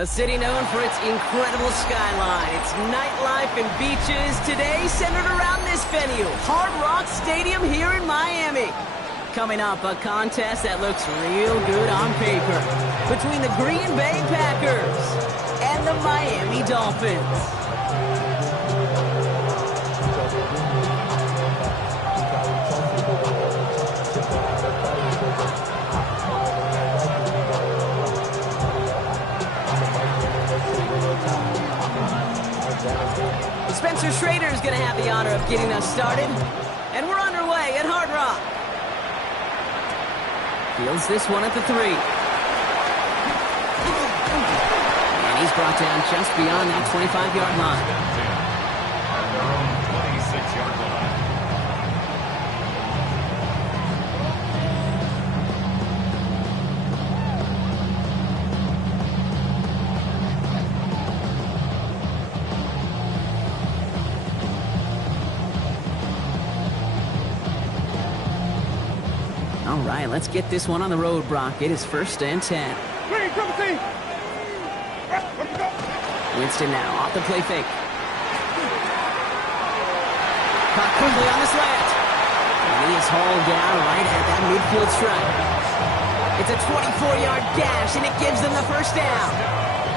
A city known for its incredible skyline, its nightlife and beaches, today centered around this venue, Hard Rock Stadium here in Miami. Coming up, a contest that looks real good on paper between the Green Bay Packers and the Miami Dolphins. Spencer Schrader is going to have the honor of getting us started, and we're underway at Hard Rock. Fields this one at the 3. And he's brought down just beyond that 25-yard line. On their own 26-yard line. All right, let's get this one on the road, Brock. It is 1st and 10. Winston now off the play fake. Caught quickly on the slant. And he is hauled down right at that midfield stripe. It's a 24-yard gash, and it gives them the first down.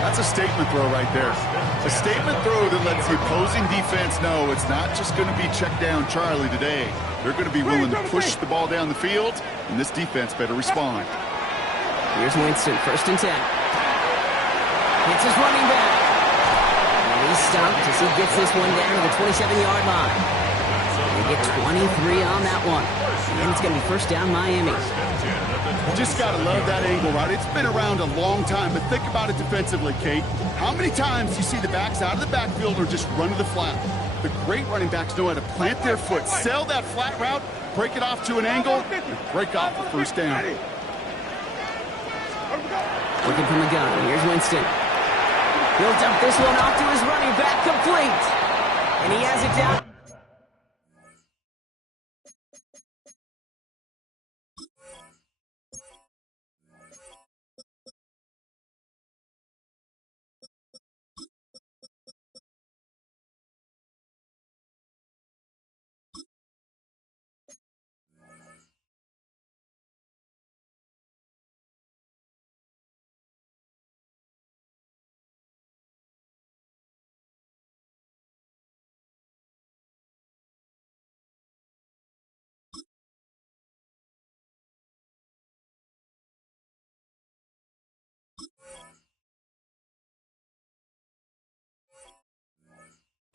That's a statement throw right there. A statement throw that lets the opposing defense know it's not just going to be check down Charlie today. They're going to be willing to push the ball down the field, and this defense better respond. Here's Winston, 1st and 10. Hits his running back. And he's stopped as he gets this one down to the 27-yard line. They get 23 on that one. And it's going to be 1st down Miami. You just got to love that angle, right? It's been around a long time, but think about it defensively, Kate. How many times do you see the backs out of the backfield or just run to the flat? The great running backs know how to plant their foot, sell that flat route, break it off to an angle, and break off the 1st down. Looking from the gun, here's Winston. He'll dump this one off to his running back, complete. And he has it down.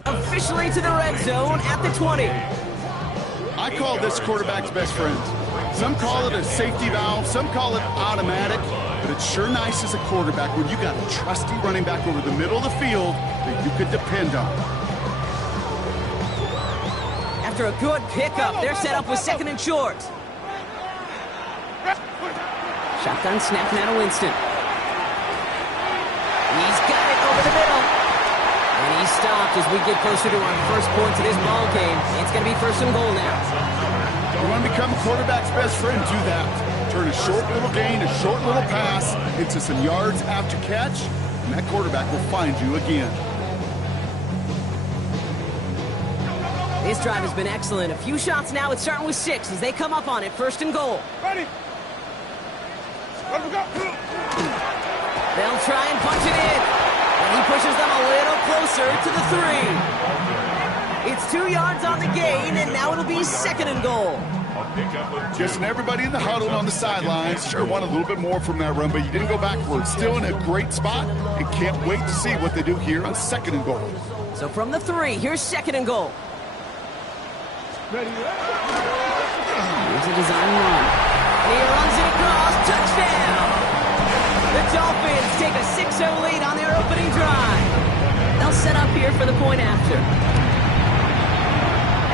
Officially to the red zone at the 20. I call this quarterback's best friend. Some call it a safety valve, some call it automatic, but it's sure nice as a quarterback when you got a trusty running back over the middle of the field that you could depend on. After a good pickup, they're set up with 2nd and short. Shotgun snap now to Winston. He's got it over the middle. And he's stopped as we get closer to our first points of this ball game. It's going to be 1st and goal now. You want to become a quarterback's best friend, do that. Turn a short little gain, a short little pass into some yards after catch, and that quarterback will find you again. This drive has been excellent. A few shots now. It's starting with 6 as they come up on it. 1st and goal. Ready. Let him go. They'll try and punch it in. And he pushes them a little closer to the 3. It's 2 yards on the gain, and now it'll be 2nd and goal. Just and everybody in the huddle on the sidelines sure want a little bit more from that run, but you didn't go backwards. Still in a great spot, and can't wait to see what they do here on 2nd and goal. So from the 3, here's 2nd and goal. Ready. Here's a design run. And he runs it across. Touchdown! The Dolphins take a 6-0 lead on their opening drive. They'll set up here for the point after.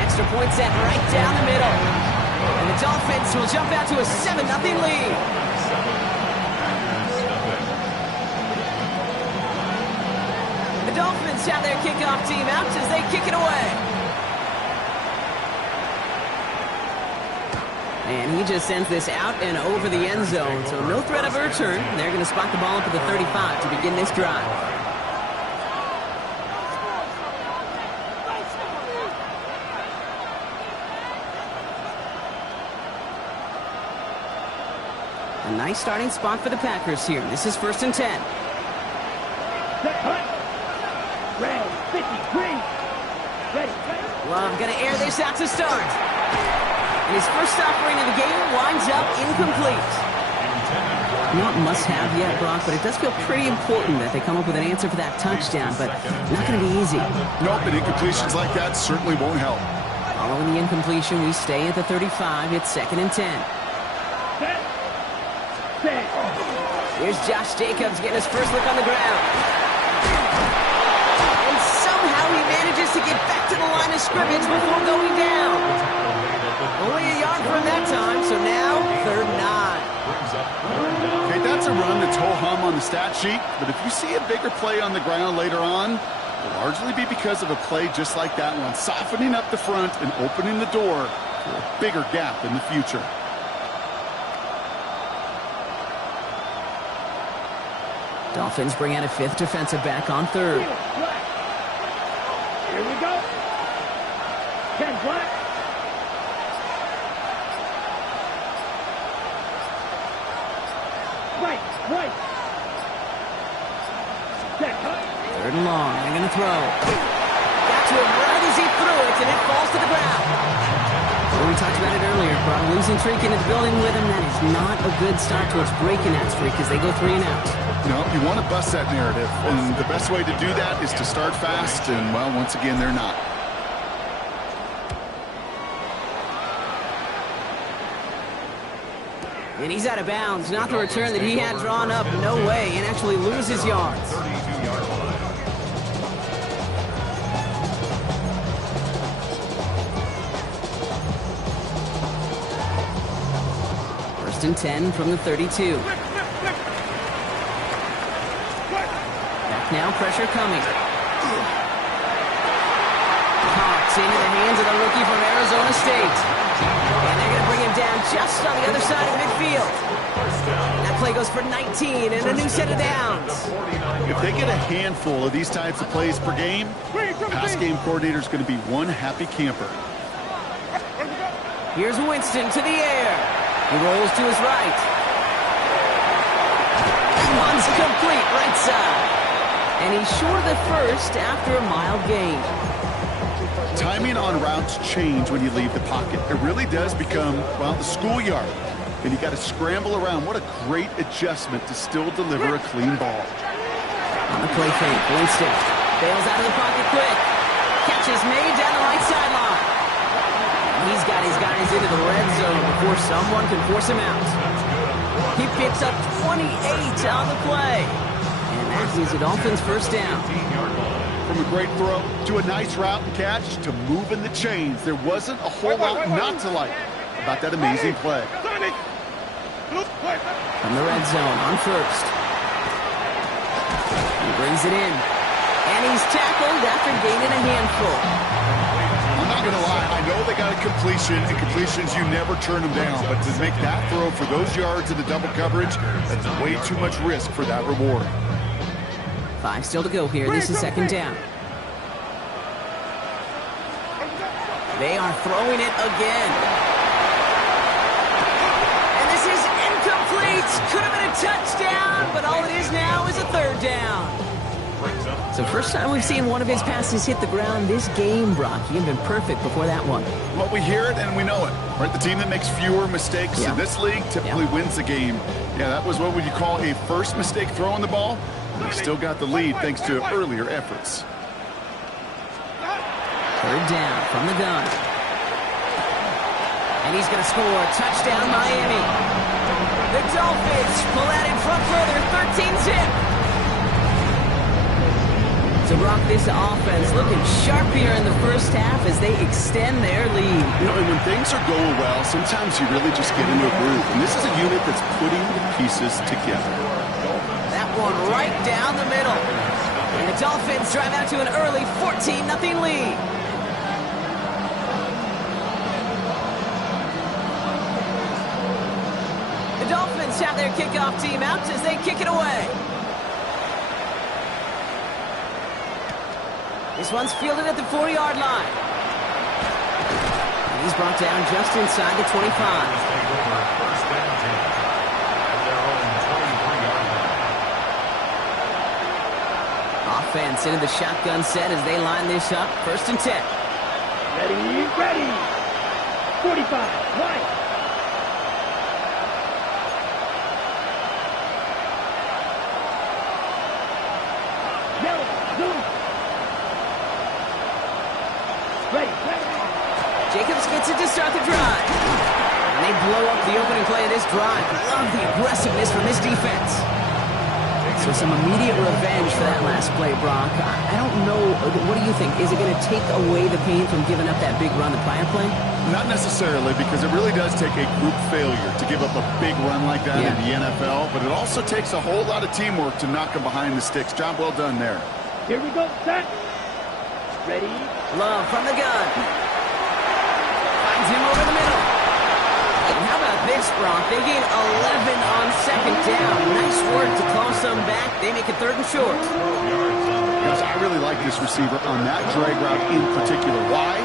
Extra point set right down the middle. And the Dolphins will jump out to a 7-0 lead. The Dolphins have their kickoff team out as they kick it away. And he just sends this out and over the end zone, so no threat of a return. They're going to spot the ball up at the 35 to begin this drive. A nice starting spot for the Packers here. This is 1st and 10. Love going to air this out to start. And his first offering of the game winds up incomplete. Not must-have yet, Brock, but it does feel pretty important that they come up with an answer for that touchdown, but not going to be easy. Nope, and incompletions like that certainly won't help. Following the incompletion, we stay at the 35. It's 2nd and 10. Here's Josh Jacobs getting his first look on the ground. And somehow he manages to get back to the line of scrimmage before going down. Only a yard for him that time, so now 3rd and 9. Okay, that's a run that's ho-hum on the stat sheet, but if you see a bigger play on the ground later on, it'll largely be because of a play just like that one, softening up the front and opening the door for a bigger gap in the future. Dolphins bring out a 5th defensive back on 3rd. Here we go. 10 black. Right. 3rd and long. They're going to throw. Got to him right as he threw it, and it falls to the ground. Well, we talked about it earlier. Brought a losing streak into the building with him. That is not a good start towards breaking that streak as they go 3 and out. No, you want to bust that narrative, and the best way to do that is to start fast, and, well, once again, they're not. And he's out of bounds. Not the return that he had drawn up. No way. And actually loses yards. 32-yard line. 1st and 10 from the 32. Now pressure coming. Hawks into the hands of the rookie from Arizona State. And they're going to bring him down just on the other side of midfield. That play goes for 19 and a new set of downs. If they get a handful of these types of plays per game, pass game coordinator is going to be one happy camper. Here's Winston to the air. He rolls to his right. One's complete right side. And he's short of the first after a mild gain. Timing on routes change when you leave the pocket. It really does become, well, the schoolyard. And you got to scramble around. What a great adjustment to still deliver a clean ball. On the play fake, Winston bails out of the pocket quick. Catch is made down the right sideline. He's got his guys into the red zone before someone can force him out. He picks up 28 on the play. And that is a Dolphins first down. From a great throw to a nice route and catch to moving the chains. There wasn't a whole lot not to like about that amazing play. From the red zone on 1st. He brings it in. And he's tackled after gaining a handful. I'm not going to lie. I know they got a completion, and completions, you never turn them down. But to make that throw for those yards in the double coverage, that's way too much risk for that reward. 5 still to go here. This is 2nd down. They are throwing it again. And this is incomplete. Could have been a touchdown, but all it is now is a 3rd down. So first time we've seen one of his passes hit the ground this game, Brock. He had been perfect before that one. Well, we hear it and we know it. Right? The team that makes fewer mistakes in this league typically wins the game. Yeah, that was what would you call a first mistake throwing the ball. They still got the lead thanks to earlier efforts. 3rd down from the gun. And he's going to score. Touchdown, Miami. The Dolphins pull out in front further, 13-zip. So, Brock, this offense looking sharp here in the first half as they extend their lead. You know, and when things are going well, sometimes you really just get into a groove. And this is a unit that's putting the pieces together. That one right down the middle. And the Dolphins drive out to an early 14-0 lead. Dolphins have their kickoff team out as they kick it away. This one's fielded at the 40-yard line. And he's brought down just inside the 25. First down 10 at their own 23-yard line. Offense into the shotgun set as they line this up. First and 10. Ready, ready. 45, right. Yellow, blue. Ready, ready. Jacobs gets it to start the drive. And they blow up the opening play of this drive. Love the aggressiveness from this defense. So some immediate revenge for that last play, Brock. I don't know. What do you think? Is it going to take away the pain from giving up that big run the prior play? Not necessarily, because it really does take a group failure to give up a big run like that in the NFL, but it also takes a whole lot of teamwork to knock them behind the sticks. Job well done there. Here we go, set. Ready. Love from the gun. Finds him over the middle. And how about this, Brock? They gain 11 on second down. Nice work to toss them back. They make it third and short. Guys, I really like this receiver on that drag route in particular. Why?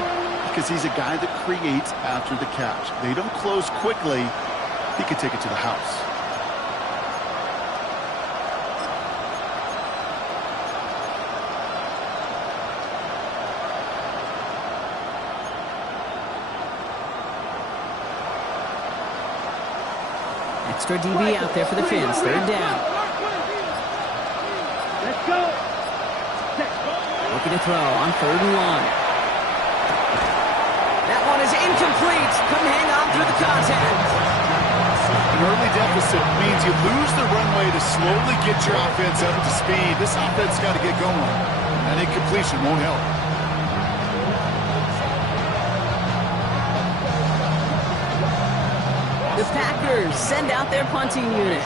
Because he's a guy that creates after the catch. They don't close quickly. He could take it to the house. Extra DB out there for the Fins. Third down. Let's go. Looking to throw on 3rd and 1. That one is incomplete. Couldn't hang on through the contact. An early deficit means you lose the runway to slowly get your offense up to speed. This offense got to get going. And incompletion won't help. The Packers send out their punting unit.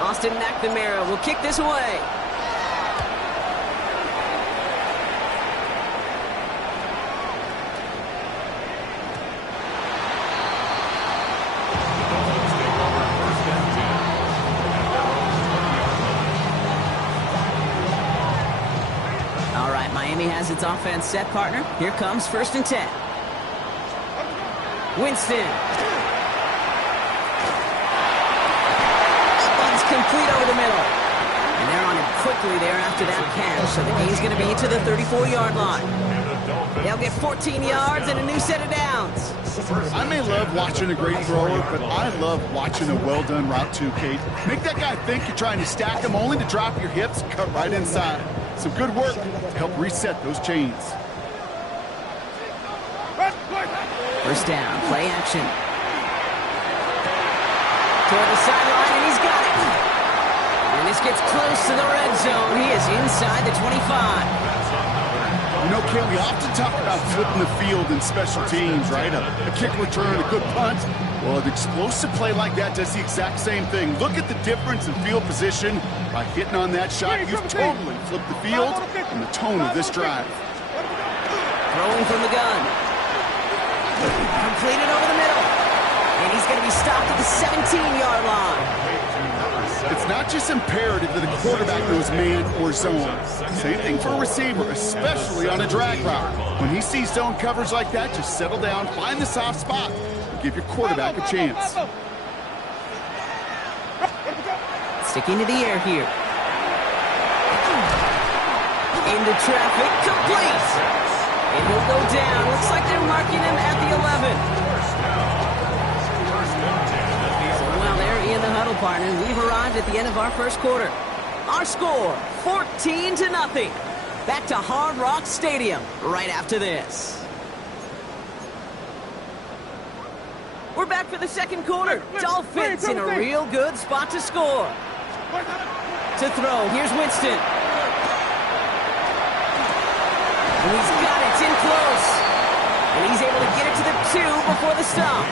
Austin McNamara will kick this away. All right, Miami has its offense set, partner. Here comes 1st and 10. Winston. Complete over the middle. And they're on it quickly there after that catch. So the gain's going to be to the 34-yard line. They'll get 14 yards and a new set of downs. I may love watching a great thrower, but I love watching a well-done route too, Kate. Make that guy think you're trying to stack him only to drop your hips, cut right inside. Some good work to help reset those chains. First down, play action. Toward the sideline, and he's got it. And this gets close to the red zone. He is inside the 25. You know, Ken, we often talk about flipping the field in special teams, right? A kick return, a good punt. Well, an explosive play like that does the exact same thing. Look at the difference in field position by hitting on that shot. You've totally flipped the field and the tone of this drive. Throwing from the gun. Completed over the middle. And he's going to be stopped at the 17-yard line. It's not just imperative that a quarterback knows man or zone. Same thing for a receiver, especially on a drag route. When he sees zone coverage like that, just settle down, find the soft spot, and give your quarterback a chance. Sticking to the air here. Into traffic, complete. And he'll go down. Looks like they're marking him at the 11. Well, they're in the huddle, partner. We've arrived at the end of our first quarter. Our score, 14-0. Back to Hard Rock Stadium right after this. We're back for the second quarter. Dolphins in a real good spot to score. To throw, here's Winston. And he's got it, it's in close. And he's able to get it to the 2 before the stop.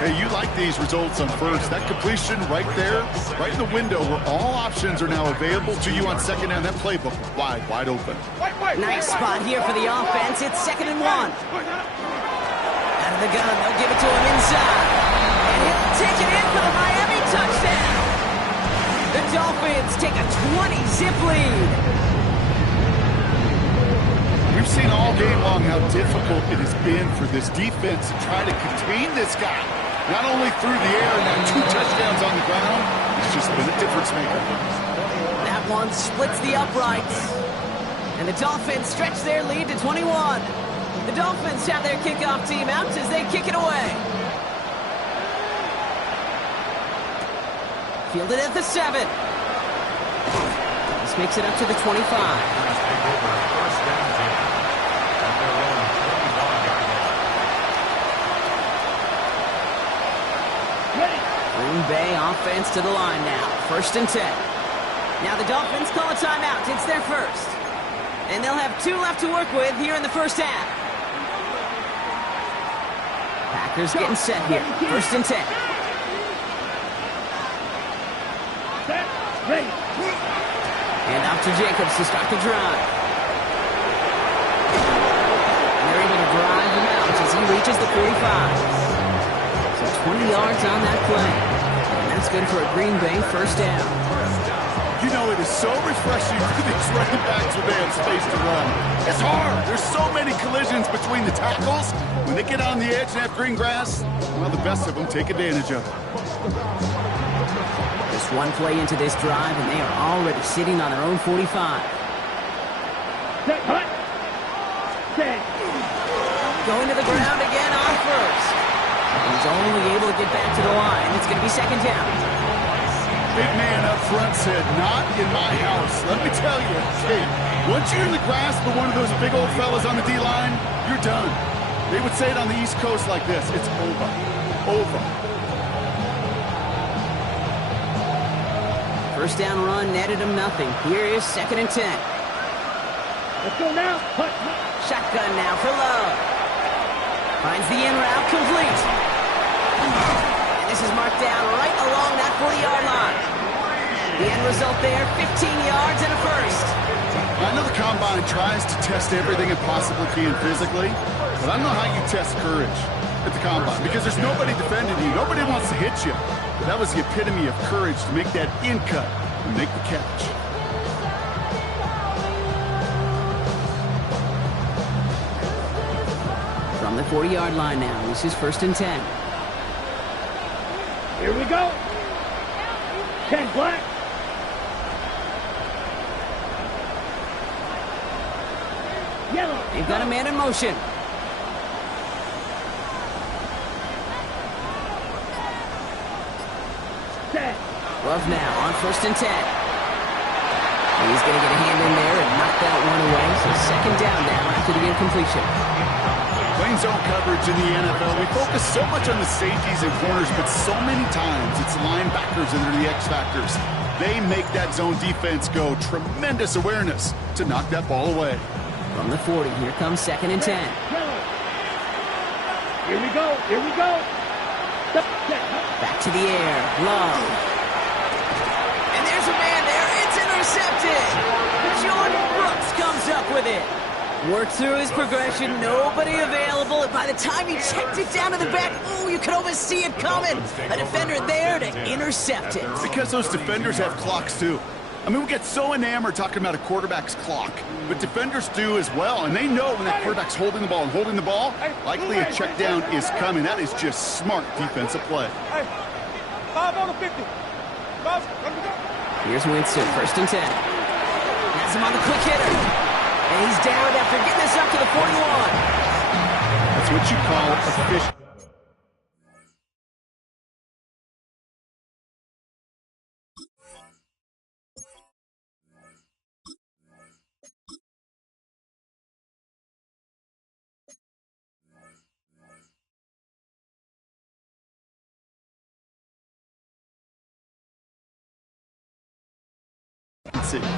Hey, you like these results on first. That completion right there, right in the window where all options are now available to you on second down. That playbook wide open. Nice spot here for the offense. It's 2nd and 1. Out of the gun, they'll give it to him inside. And And he'll take it in for the Miami touchdown. The Dolphins take a 20-zip lead. We've seen all game long how difficult it has been for this defense to try to contain this guy. Not only through the air, now 2 touchdowns on the ground. It's just been a difference maker. That one splits the uprights. And the Dolphins stretch their lead to 21. The Dolphins have their kickoff team out as they kick it away. Fielded at the 7. This makes it up to the 25. Green Bay offense to the line now. 1st and 10. Now the Dolphins call a timeout. It's their first. And they'll have 2 left to work with here in the first half. Packers getting set here. 1st and 10. Set. Ready. And off to Jacobs to start the drive. And they're able to drive him out as he reaches the 45. So 20 yards on that play. And that's good for a Green Bay first down. You know, it is so refreshing for these running backs when they have space to run. It's hard. There's so many collisions between the tackles. When they get on the edge and have green grass, well, the best of them take advantage of it. Just one play into this drive, and they are already sitting on their own 45. Set. Hut. Set. Going to the ground again on first. And he's only able to get back to the line. It's going to be 2nd down. Big man up front said, not in my house. Let me tell you, hey, once you're in the grasp of one of those big old fellas on the D-line, you're done. They would say it on the East Coast like this, it's over. Over. First down run netted him nothing. Here is 2nd and 10. Let's go now. Hut. Shotgun now for Love. Finds the in route complete. And this is marked down right along that 40-yard line. The end result there, 15 yards and a first. I know the Combine tries to test everything it possibly can physically, but I don't know how you test courage at the Combine because there's nobody defending you. Nobody wants to hit you. But that was the epitome of courage to make that in cut and make the catch. From the 40-yard line now, this is 1st and 10. Here we go. 10 black. Yellow. They've got a man in motion. Set. Love now on 1st and 10. He's going to get a hand in there and knock that one away. So 2nd down now after the incompletion. Playing zone coverage in the NFL, we focus so much on the safeties and corners, but so many times it's linebackers that are the X factors. They make that zone defense go. Tremendous awareness to knock that ball away. From the 40, here comes 2nd and 10. Here we go. Here we go. Back to the air. Love. And there's a man there. It's intercepted. Jordan Brooks comes up with it. Worked through his progression. Nobody available. And by the time he checked it down to the back, ooh, you could almost see it coming. A defender there to intercept it. Because those defenders have clocks too. I mean, we get so enamored talking about a quarterback's clock, but defenders do as well, and they know when that quarterback's holding the ball and holding the ball, likely a check down is coming. That is just smart defensive play. Hey, 5 on the 50. 5, let me go. Here's Winston, 1st and 10. Has him on the quick hitter. And he's down after getting this up to the 41. That's what you call efficient.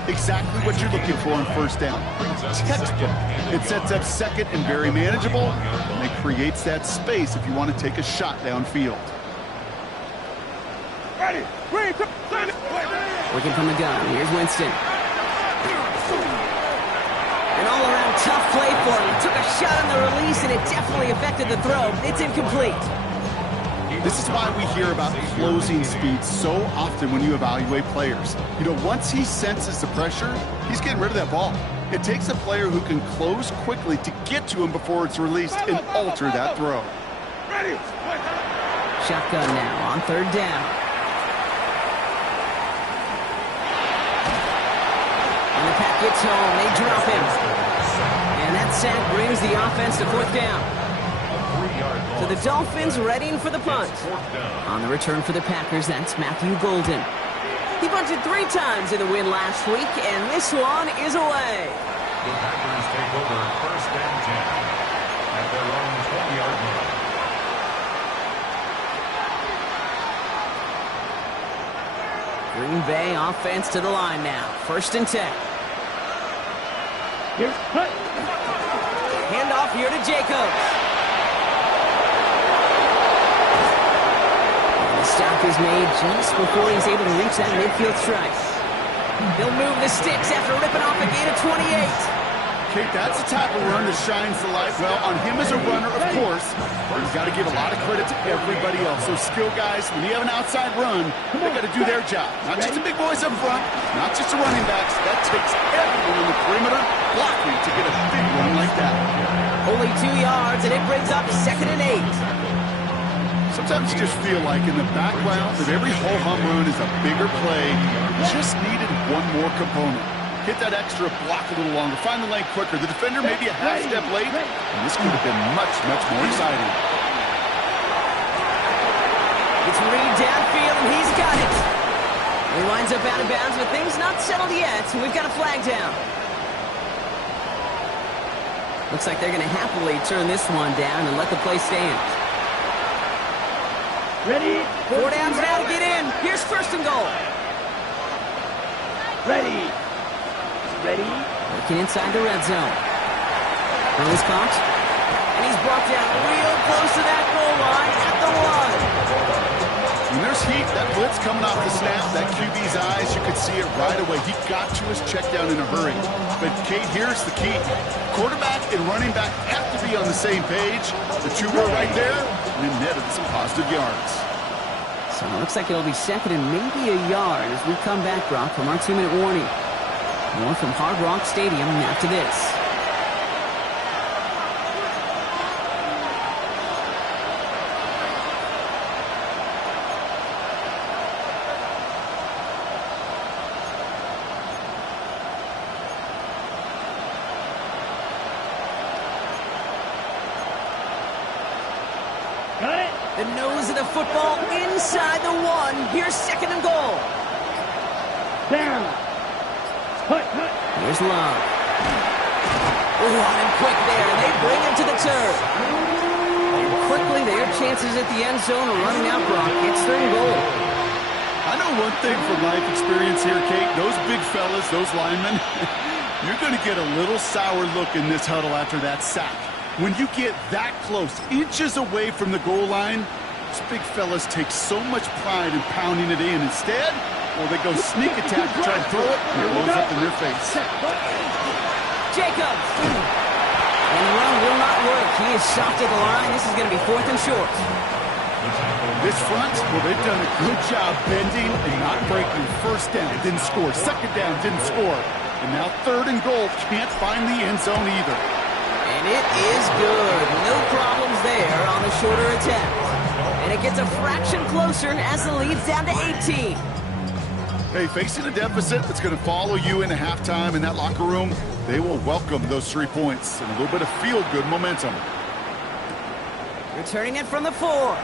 Exactly what you're looking for on 1st down. Textbook. It sets up 2nd and very manageable, and it creates that space if you want to take a shot downfield. Ready. Working from the gun. Here's Winston. An all-around tough play for him. He took a shot on the release, and it definitely affected the throw. It's incomplete. This is why we hear about closing speed so often when you evaluate players. You know, once he senses the pressure, he's getting rid of that ball. It takes a player who can close quickly to get to him before it's released and alter that throw. Ready. Shotgun now on third down. And the pack gets home. They drop him. And that sack brings the offense to fourth down. So the Dolphins readying for the punt. On the return for the Packers, that's Matthew Golden. He punted 3 times in the win last week, and this one is away. The Packers take over first and 10 at their own 20-yard line. Green Bay offense to the line now. First and 10. Here's cut. Handoff here to Jacobs. The stop is made just before he's able to reach that midfield strike. He'll move the sticks after ripping off a gain of 28. Kate, that's the type of run that shines the light well on him as a runner, of course. But you've got to give a lot of credit to everybody else. Those skill guys, when you have an outside run, they got to do their job. Not just the big boys up front, not just the running backs. That takes everyone in the perimeter blocking to get a big run like that. Only 2 yards, and it brings up 2nd and 8. Sometimes you just feel like in the background that every ho-hum run is a bigger play. Just needed one more component. Hit that extra block a little longer. Find the lane quicker. The defender may be a half step late, and this could have been much, much more exciting. It's Reed downfield, and he's got it. He winds up out of bounds, but things not settled yet. We've got a flag down. Looks like they're going to happily turn this one down and let the play stand. Ready. 4 downs now to get in. Here's first and goal. Ready. Ready. Working inside the red zone. Throw is caught. And he's brought down real close to that goal line at the 1. When there's heat, that blitz coming off the snap, that QB's eyes, you could see it right away. He got to his check down in a hurry. But, Kate, here's the key. Quarterback and running back have to be on the same page. The two were right there, and it netted some positive yards. So it looks like it'll be 2nd and maybe a yard as we come back, Brock, from our 2-minute warning. More from Hard Rock Stadium after this. Got it. The nose of the football inside the 1. Here's 2nd and goal. Down. Cut. Here's Love. Ooh, on him quick there, and they bring him to the turf. And quickly, their chances at the end zone are running out, Brock. It's 3rd and goal. I know one thing from life experience here, Kate. Those big fellas, those linemen, you're going to get a little sour look in this huddle after that sack. When you get that close, inches away from the goal line, those big fellas take so much pride in pounding it in. Instead, well, they go sneak attack to try to throw it, and it blows up in their face. Jacobs. And the run will not work. He is stopped at the line. This is going to be 4th and short. This front, well, they've done a good job bending and not breaking. First down, didn't score. Second down, didn't score. And now 3rd and goal, can't find the end zone either. And it is good. No problems there on the shorter attempt. And it gets a fraction closer as the lead's down to 18. Hey, facing a deficit that's going to follow you into halftime in that locker room, they will welcome those 3 points and a little bit of feel-good momentum. Returning it from the 4.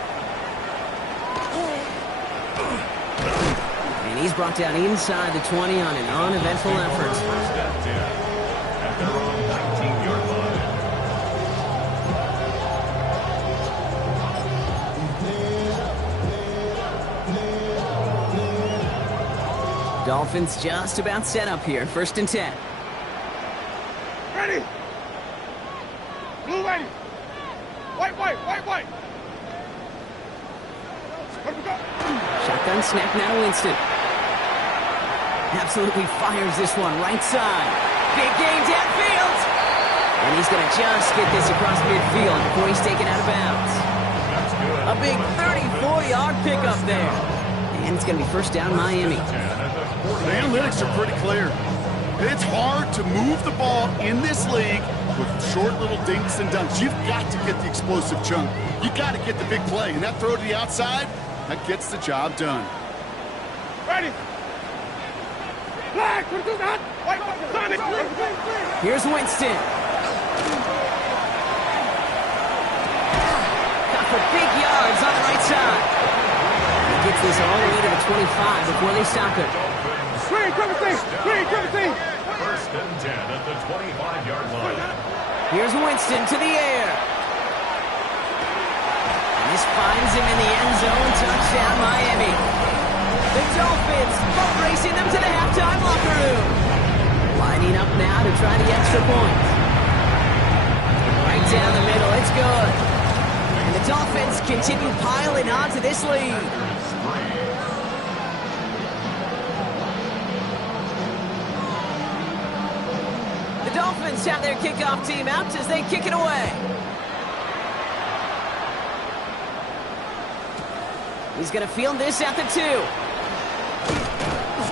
And he's brought down inside the 20 on an uneventful effort. First and 10 at their own 19-yard line. Dolphins just about set up here. 1st and 10. Ready. Blue ready. White. Shotgun snap now, Winston. Absolutely fires this one right side. Big gain downfield. And he's going to just get this across midfield before he's taken out of bounds. That's A big 34-yard pickup there. And it's going to be first down Miami. The analytics are pretty clear. It's hard to move the ball in this league with short little dinks and dunks. You've got to get the explosive chunk. You got to get the big play. And that throw to the outside, that gets the job done. Ready. Flag. Here's Winston. Got for big yards on the right side. He gets this all the way to the 25 before they stop it. Green 17. First and 10 at the 25-yard line. Here's Winston to the air. And this finds him in the end zone. Touchdown, Miami. The Dolphins boat racing them to the halftime locker room. Lining up now to try the extra point. Right down the middle. It's good. And the Dolphins continue piling on to this lead. The Dolphins have their kickoff team out as they kick it away. He's going to field this at the 2.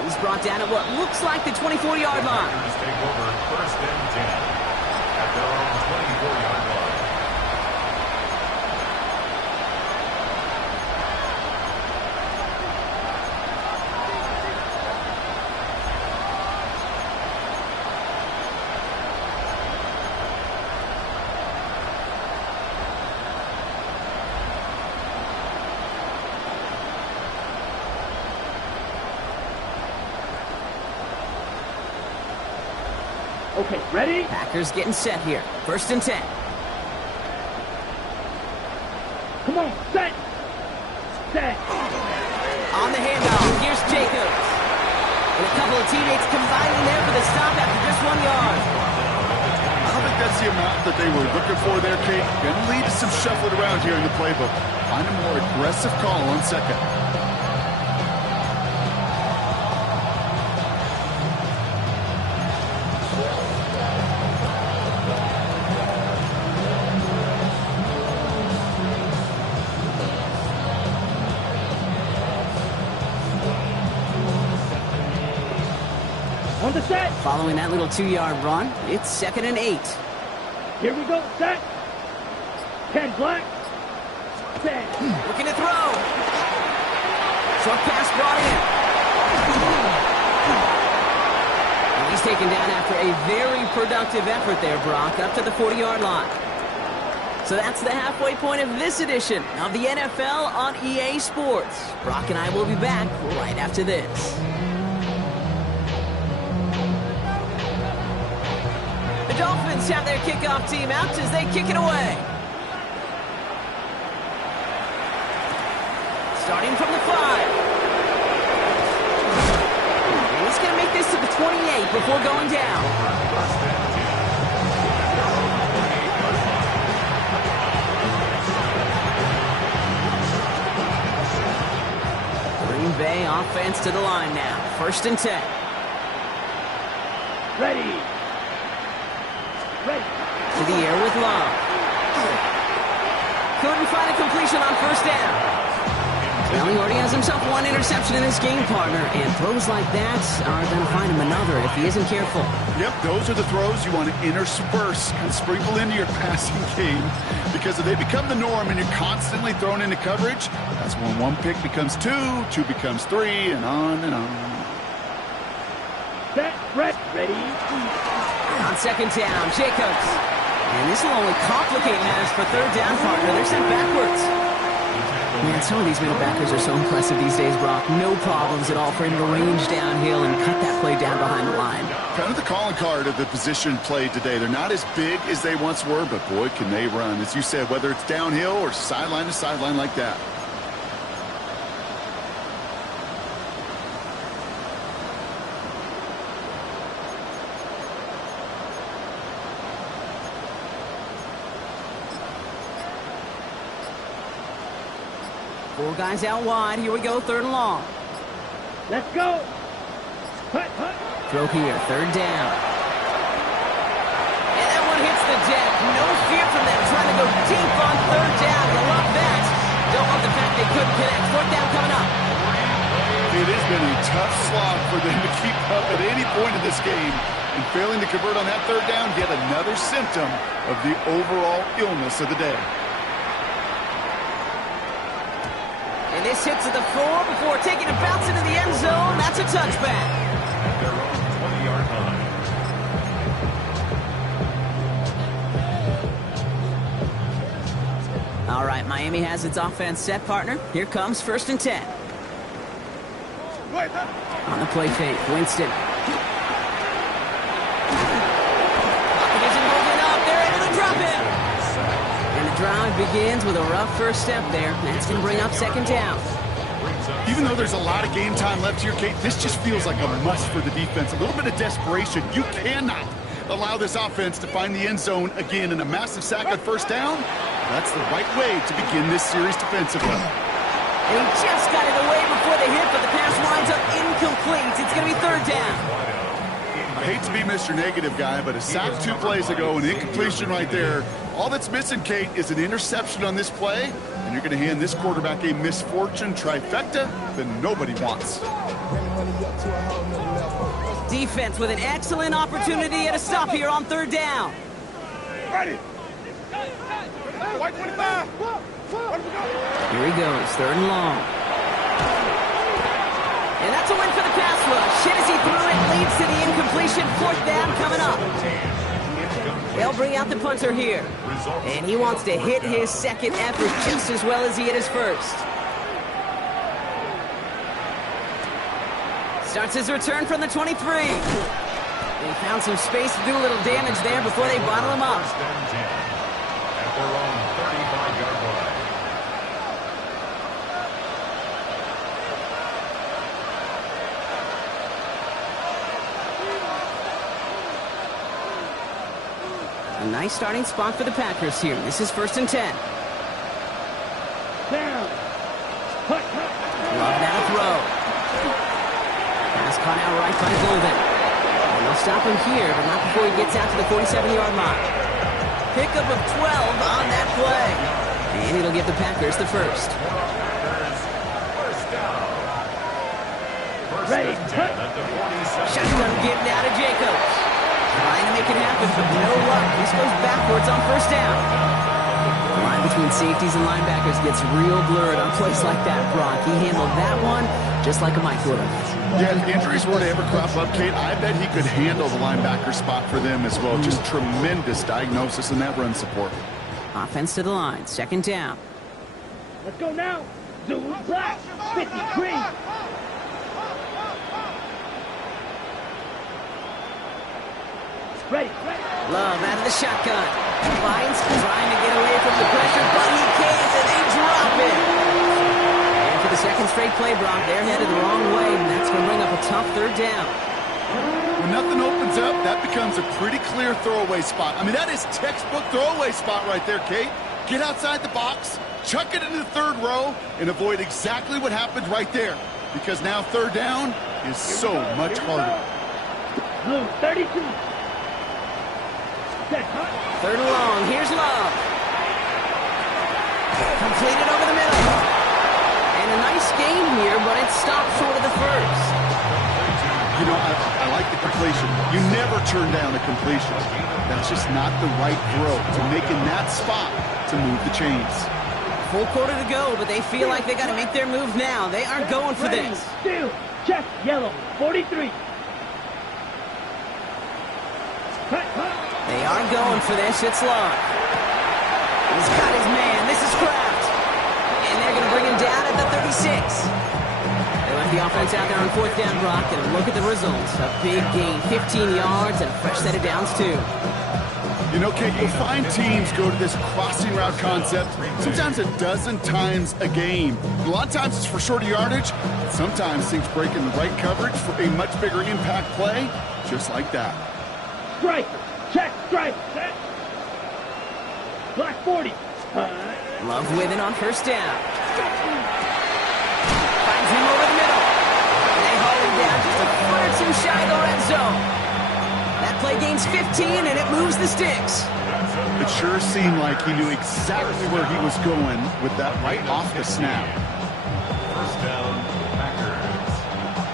He's brought down at what looks like the 24-yard line. Take over first and 10 at their own 24-yard line. Okay, ready? Packers getting set here. First and 10. Come on, set. On the handoff, here's Jacobs. And a couple of teammates combining there for the stop after just 1 yard. I don't think that's the amount that they were looking for there, Kate. Going to lead to some shuffling around here in the playbook. Find a more aggressive call on second. On the set. Following that little 2-yard run, it's 2nd and 8. Here we go, set. 10 black. Set. Looking to throw. Short pass brought in. And he's taken down after a very productive effort there, Brock, up to the 40-yard line. So that's the halfway point of this edition of the NFL on EA Sports. Brock and I will be back right after this. The Dolphins have their kickoff team out as they kick it away. Starting from the 5. And he's going to make this to the 28 before going down. Green Bay offense to the line now. First and 10. Ready. To the air with Love. Couldn't find a completion on first down. Well, he already has himself 1 interception in this game, partner, and throws like that are going to find him another if he isn't careful. Yep, those are the throws you want to intersperse and sprinkle into your passing game, because if they become the norm and you're constantly thrown into coverage, that's when 1 pick becomes 2, 2 becomes 3, and on and on. Set, ready. On second down, Jacobs. And this will only complicate matters for third down, partner. They're sent backwards. Man, some of these middle backers are so impressive these days, Brock. No problems at all for him to range downhill and cut that play down behind the line. Kind of the calling card of the position played today. They're not as big as they once were, but boy, can they run. As you said, whether it's downhill or sideline to sideline like that. Four guys out wide. Here we go, third and long. Let's go. Hut. Throw here, third down. And that one hits the deck. No fear from them trying to go deep on third down. I love that. been a tough slog for them to keep up at any point in this game. And failing to convert on that third down, yet another symptom of the overall illness of the day. And this hits at the floor before taking a bounce into the end zone. That's a touchback. At their own 20-yard line. All right, Miami has its offense set, partner. Here comes 1st and 10. On the play fake, Winston. Pocket isn't moving up. They're able to drop him. And the drive begins with a rough first step there. That's going to bring up 2nd down. Even though there's a lot of game time left here, Kate, this just feels like a must for the defense. A little bit of desperation. You cannot allow this offense to find the end zone again in a massive sack on 1st down. That's the right way to begin this series defensively. And he just got it away before the hit, but the pass winds up incomplete. It's going to be 3rd down. I hate to be Mr. Negative guy, but a sack 2 plays ago, an incompletion right there. All that's missing, Kate, is an interception on this play, and you're going to hand this quarterback a misfortune trifecta that nobody wants. Defense with an excellent opportunity at a stop here on 3rd down. Ready. White 25. Here he goes, 3rd and long. And that's a win for the pass rush. Hit as he threw it, leads to the incompletion. 4th down coming up. They'll bring out the punter here. And he wants to hit his 2nd effort just as well as he hit his 1st. Starts his return from the 23. They found some space to do a little damage there before they bottle him up. 1st and 10. At their own 35-yard line. A nice starting spot for the Packers here. This is 1st and 10. Down. Hut, hut. Love now throw. Pass caught out right by Golden. And they'll stop him here, but not before he gets out to the 47-yard line. Pickup of 12 on that play. And it'll give the Packers the 1st. Ready. Hut. Shotgun given out to Jacobs. Trying to make it happen, but no luck. This goes backwards on 1st down. The line between safeties and linebackers gets real blurred on plays like that, Brock. He handled that one just like a Mike would have. Yeah, if injuries were to ever crop up, Kate, I bet he could handle the linebacker spot for them as well. Just tremendous diagnosis in that run support. Offense to the line, 2nd down. Let's go now. Zoom black. 53. Ready. Love out of the shotgun. Finds trying to get away from the pressure, but he can't, and they drop it. And for the 2nd straight play, Brock, they're headed the wrong way, and that's going to bring up a tough 3rd down. When nothing opens up, that becomes a pretty clear throwaway spot. I mean, that is textbook throwaway spot right there, Kate. Get outside the box, chuck it into the 3rd row, and avoid exactly what happened right there. Because now 3rd down is so much harder. Blue 32. Set, hut. 3rd and long. Here's Love. Completed over the middle. And a nice gain here, but it stopped short of the 1st. You know, I like the completion. You never turn down a completion. That's just not the right throw to make in that spot to move the chains. Full quarter to go, but they feel like they got to make their move now. They aren't going for Ready. this. Still. Check. Yellow. 43. Hut, hut. They are going for this. It's Love. He's got his man. This is Kraft. And they're going to bring him down at the 36. They left the offense out there on 4th down, Brock, and look at the results. A big gain, 15 yards, and a fresh set of downs, too. You know, Kate, you'll find teams go to this crossing route concept sometimes a dozen times a game. A lot of times it's for shorter yardage. Sometimes things break in the right coverage for a much bigger impact play, just like that. Striker. Check. Striker. Set. Black 40. Love with it on 1st down. Finds him over the middle. And they haul him down just a foot or 2 shy of the red zone. That play gains 15, and it moves the sticks. It sure seemed like he knew exactly where he was going with that right off the snap. 1st down, Packers.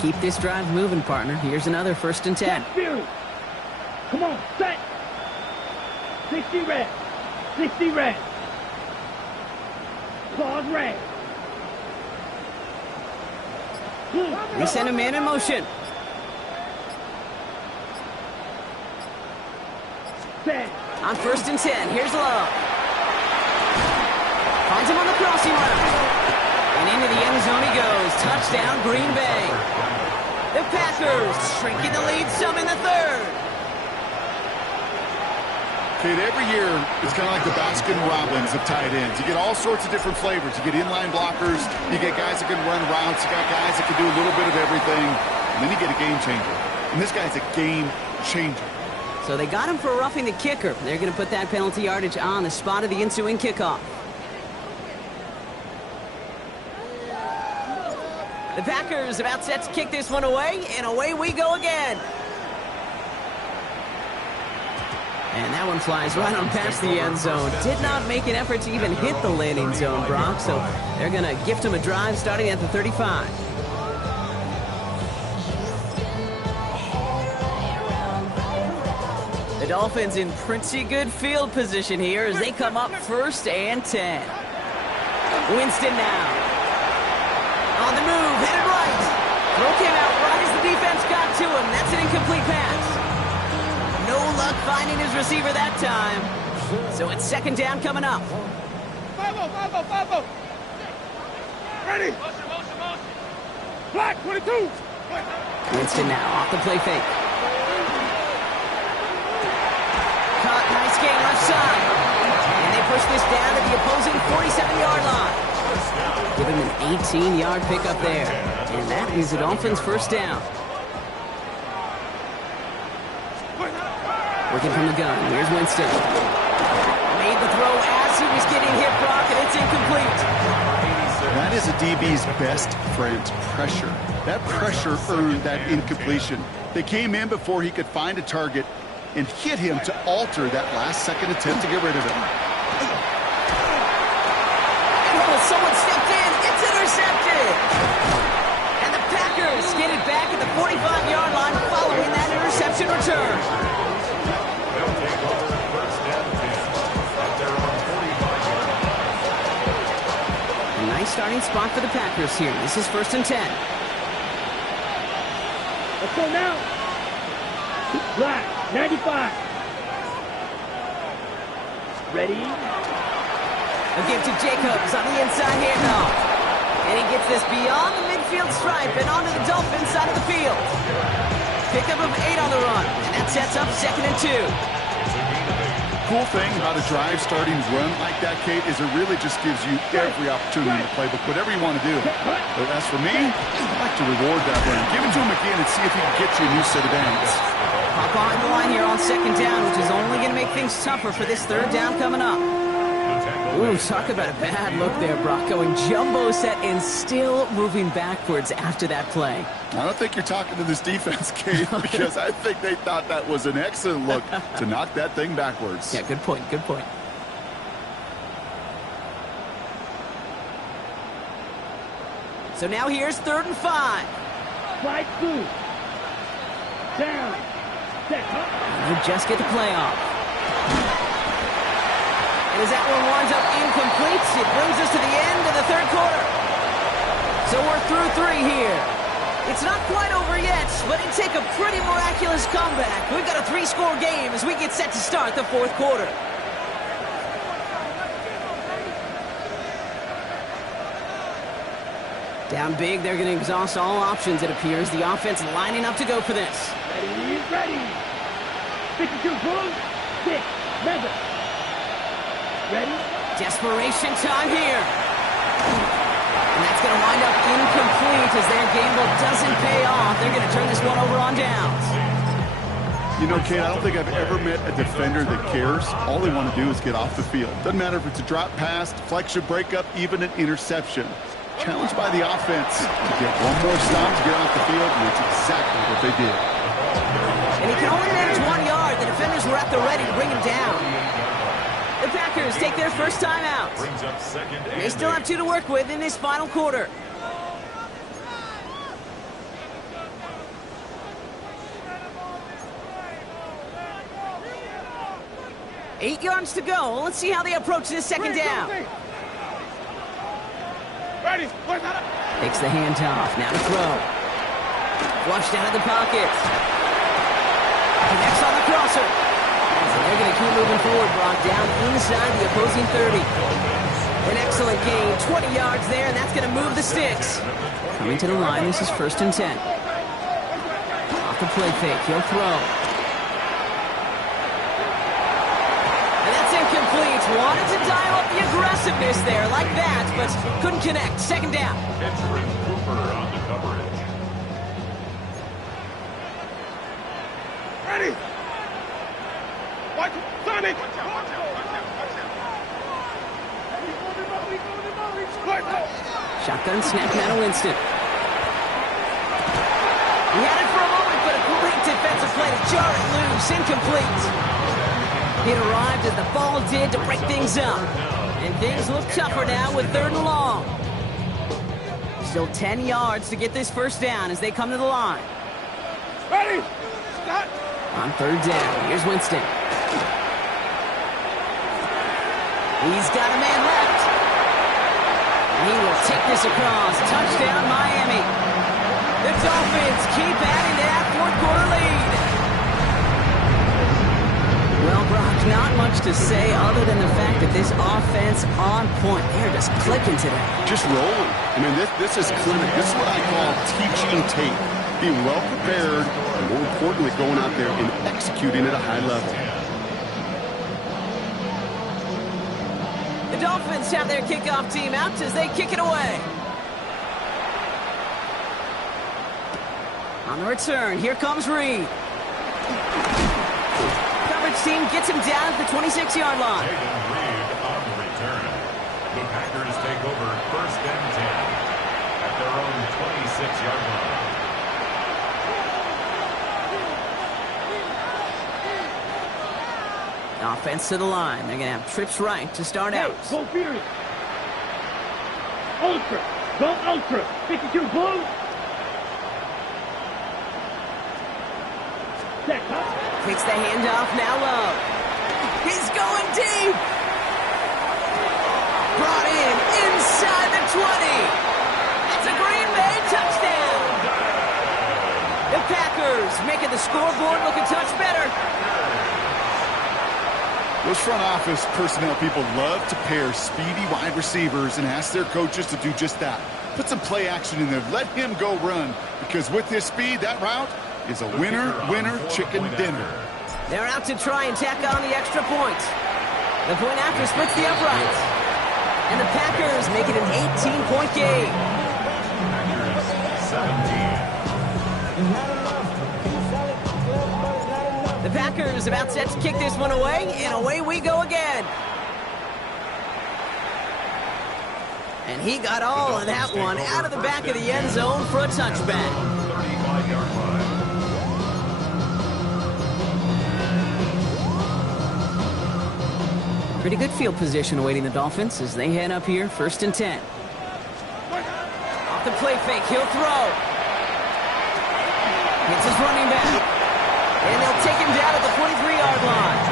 keep this drive moving, partner. Here's another 1st and 10. Fury. Come on, set. 60 red. 60 red. Pause red. We send a man in motion. Set. On 1st and 10, here's Love. Finds him on the crossing route. And into the end zone he goes. Touchdown, Green Bay. The Packers shrinking the lead some in the 3rd. Kate, every year it's kind of like the Baskin-Robbins of tight ends. You get all sorts of different flavors. You get inline blockers. You get guys that can run routes. You got guys that can do a little bit of everything. And then you get a game changer. And this guy's a game changer. So they got him for roughing the kicker. They're going to put that penalty yardage on the spot of the ensuing kickoff. The Packers about set to kick this one away, and away we go again. And that one flies right on past the end zone. Did not make an effort to even hit the landing zone, Brock, so they're going to gift him a drive starting at the 35. The Dolphins in pretty good field position here as they come up 1st and 10. Winston now. On the move, headed right. Throw came out right as the defense got to him. That's an incomplete pass. No luck finding his receiver that time. So it's 2nd down coming up. 5-0. Ready. Motion. Black, 22. Winston now off the play fake. Caught, nice gain left side. And they push this down to the opposing 47-yard line. Give him an 18-yard pickup there. And that is the Dolphins' 1st down. Working from the gun. Here's Winston. Made the throw as he was getting hit, Brock, and it's incomplete. That is a DB's best friend, pressure. That pressure earned that incompletion. They came in before he could find a target and hit him to alter that last-second attempt to get rid of him. Someone stepped in. It's intercepted. And the Packers get it back at the 45-yard line following that interception return. They'll take over 1st and 10 at their own 45-yard line. A nice starting spot for the Packers here. This is 1st and 10. Let's go now. Black, 95. Ready? A give to Jacobs on the inside handoff. And he gets this beyond the midfield stripe and onto the Dolphins side of the field. Pickup of 8 on the run. And that sets up 2nd and 2. Cool thing about a drive starting run like that, Kate, is it really just gives you every opportunity in the playbook, whatever you want to do. But as for me, I'd like to reward that run. Give it to him again and see if he can get you a new set of downs. Hop on the line here on 2nd down, which is only going to make things tougher for this 3rd down coming up. Ooh, talk about a bad look there, Brock. Going jumbo set and still moving backwards after that play. I don't think you're talking to this defense, Kate, because I think they thought that was an excellent look to knock that thing backwards. Yeah, good point, good point. So now here's 3rd and 5. Slide through. Down. Set. And they just get the play off. And as that one winds up incomplete, it brings us to the end of the 3rd quarter. So we're through 3 here. It's not quite over yet, but it'd take a pretty miraculous comeback. We've got a 3-score game as we get set to start the 4th quarter. Down big, they're going to exhaust all options, it appears. The offense lining up to go for this. Ready. 52 full. 6. Measure. Ready? Desperation time here. And that's going to wind up incomplete as their gamble doesn't pay off. They're going to turn this one over on downs. You know, Kate, I don't think I've ever met a defender that cares. All they want to do is get off the field. Doesn't matter if it's a drop pass, deflection, breakup, even an interception. Challenged by the offense to get one more stop to get off the field, and that's exactly what they did. And he can only manage 1 yard. The defenders were at the ready to bring him down. The Packers take their first time out. Brings up 2nd and They still have 2 to work with in this final quarter. 8 yards to go. Let's see how they approach this second down. Ready. Takes the handoff. Now to throw. Flushed out of the pocket. Connects on the crosser. And they're going to keep moving forward, Brock, down inside the opposing 30. An excellent gain. 20 yards there, and that's going to move the sticks. Coming to the line, this is 1st and 10. Off the play fake. He'll throw. And that's incomplete. Wanted to dial up the aggressiveness there like that, but couldn't connect. Second down. Pitcher and Cooper on the coverage. Ready. Watch Sonic. Shotgun snap now to Winston. He had it for a moment, but a great defensive play to jar it loose. Incomplete. It arrived as the ball did to break things up. And things look tougher now with 3rd and long. Still 10 yards to get this first down as they come to the line. Ready. Start. On 3rd down, here's Winston. He's got a man left. And he will take this across. Touchdown, Miami. The Dolphins keep adding to that 4th quarter lead. Well, Brock, not much to say other than the fact that this offense on point. They're just clicking today. Just rolling. I mean, this is clinic. This is what I call teaching tape. Being well prepared, and more importantly, going out there and executing at a high level. The Dolphins have their kickoff team out as they kick it away. On the return, here comes Reed. Coverage team gets him down at the 26-yard line. Jaden Reed on the return. The Packers take over 1st and 10 at their own 26-yard line. Offense to the line. They're going to have trips right to start out. Go Fury. Ultra. Go Ultra. 52 blue. Set. Takes the handoff now low. He's going deep. Brought in inside the 20. It's a Green Bay touchdown. The Packers making the scoreboard look a touch better. Those front office personnel people love to pair speedy wide receivers and ask their coaches to do just that. Put some play action in there. Let him go run. Because with his speed, that route is a winner, chicken dinner. They're out to try and tack on the extra point. The point after splits the uprights. And the Packers make it an 18-point game. Packers 17. The Packers about set to kick this one away, and away we go again. And he got all of that one out of the back of the end zone for a touchback. 35-yard line. Pretty good field position awaiting the Dolphins as they head up here, 1st and 10. Off the play fake, he'll throw. Hits his running back. And they'll take him down at the 43-yard line.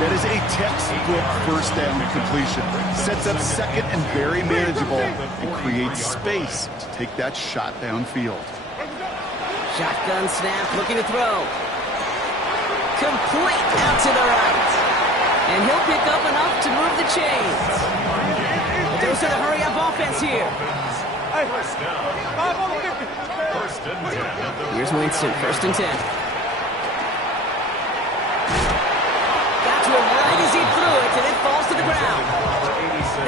That is a textbook first down completion. Sets up 2nd and very manageable and creates space to take that shot downfield. Shotgun snap, looking to throw. Complete out to the right. And he'll pick up enough to move the chains. But there's a hurry-up offense here. Hey, 5 on the 50. 1st and 10. Here's Winston, 1st and 10. Got to him right as he threw it, and it falls to the ground.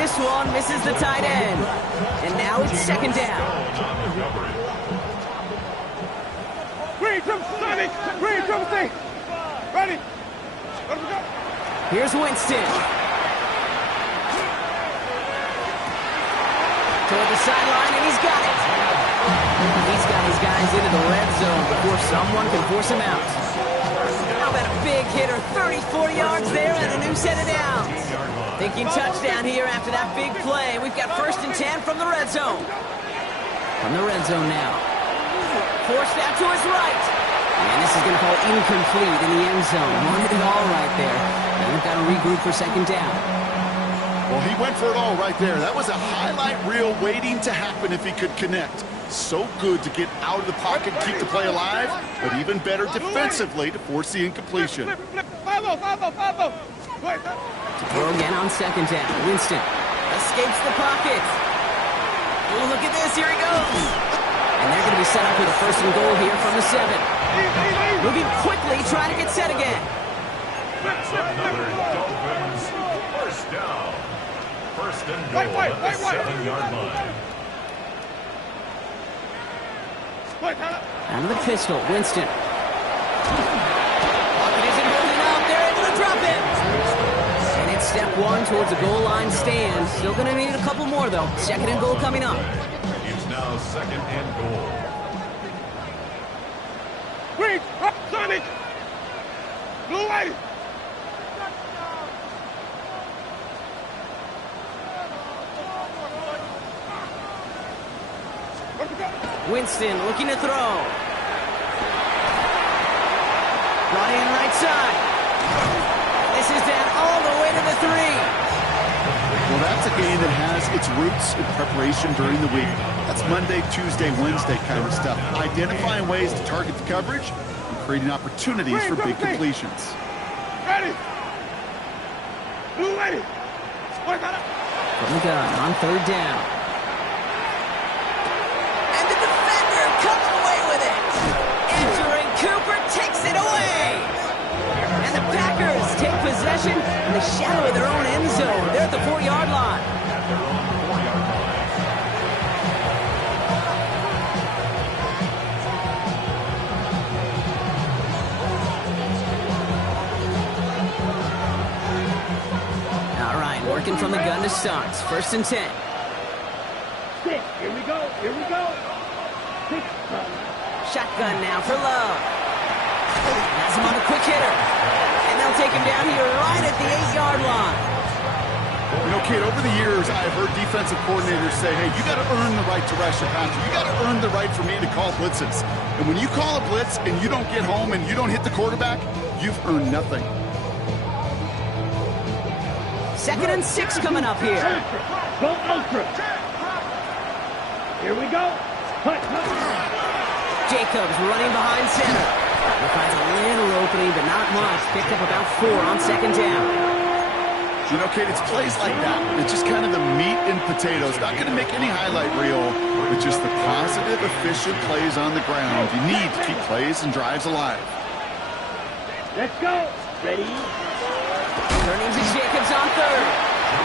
This one misses the tight end. And now it's 2nd down. Green, triple Sonic. Green, triple C. Ready. Let us go. Here's Winston. Toward the sideline, and he's got it. He's got his guys into the red zone before someone can force him out. How about a big hitter, 30-40 yards there, and a new set of downs. Thinking touchdown here after that big play. We've got 1st and 10 from the red zone. From the red zone now. Forced out to his right. And this is going to fall incomplete in the end zone. Wanted it all right there. And the regroup for second down. Well, he went for it all right there. That was a highlight reel waiting to happen if he could connect. So good to get out of the pocket and keep the play alive, but even better defensively to force the incompletion. To throw again on second down. Winston escapes the pocket. Oh, look at this. Here he goes. And they're going to be set up with a first and goal here from the 7. Moving quickly, trying to get set again. That's another Dolphins first down. First and goal at the 7-yard line. Out of the pistol, Winston. Pocket isn't holding up. They're able to drop it. And it's step 1 towards a goal line stand. Still going to need a couple more, though. Second and goal coming up. It's now second and goal. Wait, up, Sonic! Blue light! Winston looking to throw. Brought in right side. This is down all the way to the 3. Well, that's a game that has its roots in preparation during the week. That's Monday, Tuesday, Wednesday kind of stuff. Identifying ways to target the coverage and creating opportunities for big completions. Ready! Blue ready! From the gun on third down. And the defender comes away with it. Entering Cooper takes it away. And the Packers take possession in the shadow of their own end zone. They're at the 4-yard line. At their own 4-yard line. All right, working from the gun to start. First and 10. 6. Here we go. Here we go. 6. Shotgun now for Love. Has him on a quick hitter. And they'll take him down here right at the 8-yard line. You know, Kate, over the years, I've heard defensive coordinators say, hey, you got to earn the right to rush a passer. You got to earn the right for me to call blitzes. And when you call a blitz and you don't get home and you don't hit the quarterback, you've earned nothing. Second and 6 coming up here. Ultra. Go ultra. Here we go. Hut, hut. Jacobs running behind center. He finds a little opening, but not much. Picked up about 4 on second down. You know, Kate, it's plays like that. It's just kind of the meat and potatoes. Not going to make any highlight reel, but just the positive, efficient plays on the ground. You need to keep plays and drives alive. Let's go. Ready? Turning to Jacobs on third.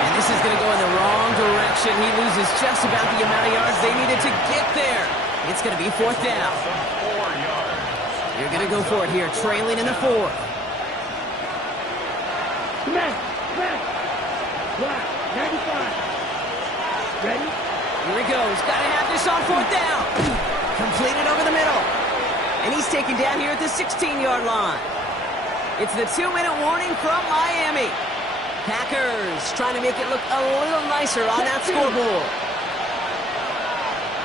And this is going to go in the wrong direction. He loses just about the amount of yards they needed to get there. It's going to be 4th down. 4 yards. You're going to go for it here, trailing in the 4th. Smash. Smash. Black. 95. Ready? Here he goes. Got to have this on 4th down. Completed over the middle. And he's taken down here at the 16-yard line. It's the 2-minute warning from Miami. Packers trying to make it look a little nicer on that scoreboard.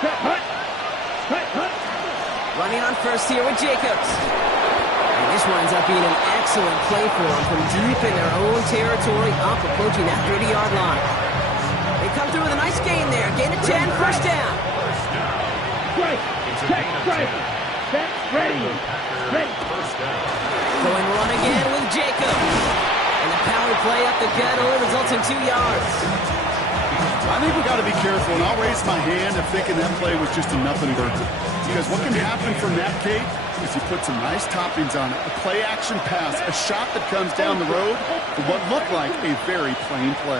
Hut. Hut, hut. Running on first here with Jacobs. And this winds up being an excellent play for them from deep in their own territory, up approaching that 30-yard line. They come through with a nice gain there. Gain of 10, first down. Strike. Check, strike. Set, ready. Ready. First down. Going run again with Jacobs. And the power play up the gut only results in 2 yards. I think we got to be careful, and I'll raise my hand if thinking that play was just a nothing burger. Because what can happen from that, Kate, is you put some nice toppings on it. A play-action pass, a shot that comes down the road for what looked like a very plain play.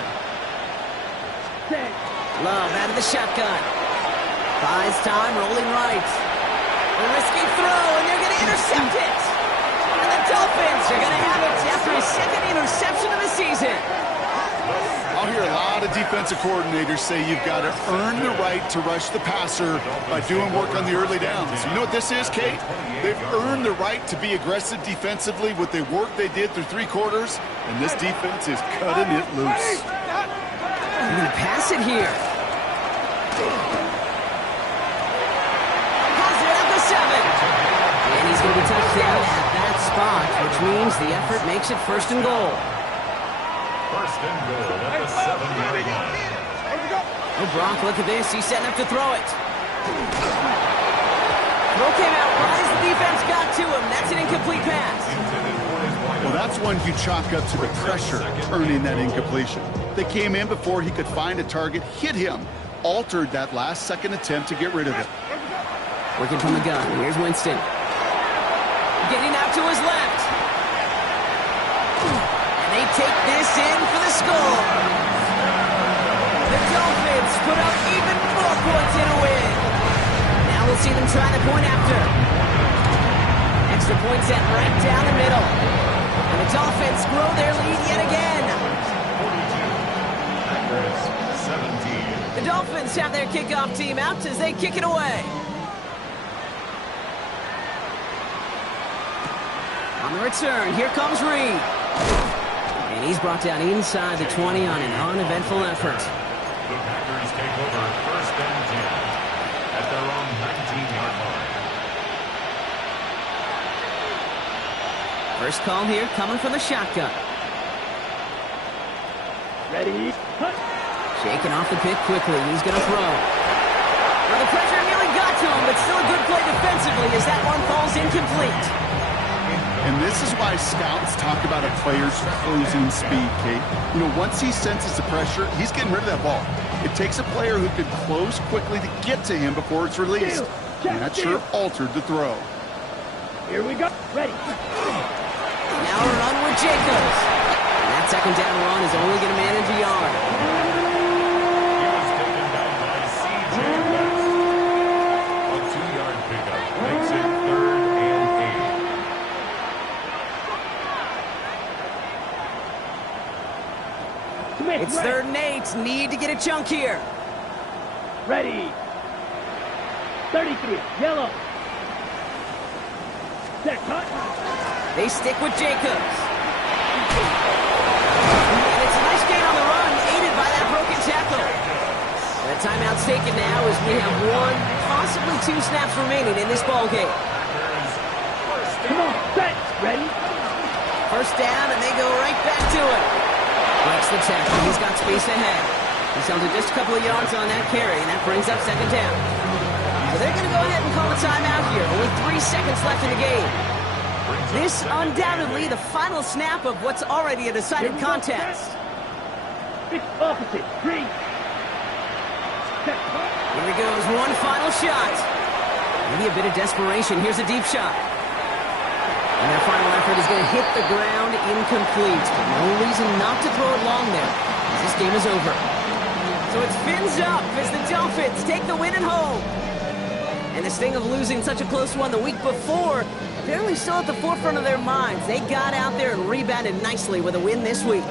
Love out of the shotgun. Buys time, rolling right. A risky throw, and they're going to intercept it. And the Dolphins are going to have it after his second interception of the season. I'll hear a lot of defensive coordinators say you've got to earn the right to rush the passer by doing work on the early downs. You know what this is, Kate? They've earned the right to be aggressive defensively with the work they did through 3 quarters, and this defense is cutting it loose. They're going to pass it here. Has it at the 7. And he's going to be touched down at that spot, which means the effort makes it first and goal. First and goal at the 7-yard line. Oh, Gronk, look at this. He's setting up to throw it. Throw came out right as the defense got to him. That's an incomplete pass. Well, that's one you chalk up to the pressure earning that incompletion. They came in before he could find a target, hit him, altered that last-second attempt to get rid of it. Working from the gun. Here's Winston. Getting out to his left. And they take this in for the score. The Dolphins put up even more points in a win. Now we'll see them try to point after. Extra point set right down the middle. And the Dolphins grow their lead yet again. 17. The Dolphins have their kickoff team out as they kick it away. On the return, here comes Reed. And he's brought down inside the 20 on an uneventful effort. The Packers take over first and 10 at their own 19-yard line. First call here coming from the shotgun. Ready? Cut. Shaking off the pick quickly. He's going to throw. Well, the pressure nearly got to him, but still a good play defensively as that one falls incomplete. And this is why scouts talk about a player's closing speed, Kate. You know, once he senses the pressure, he's getting rid of that ball. It takes a player who can close quickly to get to him before it's released. And that sure altered the throw. Here we go. Ready. Now a run with Jacobs. And that second down run is only going to manage a yard. He was taken down by C.J. West. A 2-yard pickup makes it 3rd and 8. It's 3rd and 8. Need to get a chunk here. Ready. 33. Yellow. Set. Cut. They stick with Jacobs. And it's a nice gain on the run, aided by that broken tackle. The timeout's taken now as we have 1, possibly 2 snaps remaining in this ballgame. Come on. Set. Ready. First down, and they go right back to it. Breaks the tackle. He's got space ahead. He's held to just a couple of yards on that carry, and that brings up 2nd down. So they're going to go ahead and call a timeout here. Only 3 seconds left in the game. This undoubtedly the final snap of what's already a decided contest. Fix opposite. 3. Set. Cut. Here he goes, one final shot. Maybe a bit of desperation. Here's a deep shot. And their final effort is going to hit the ground incomplete. But no reason not to throw it long there, as this game is over. So it's fins up as the Dolphins take the win at home. And the sting of losing such a close one the week before, apparently still at the forefront of their minds. They got out there and rebounded nicely with a win this week.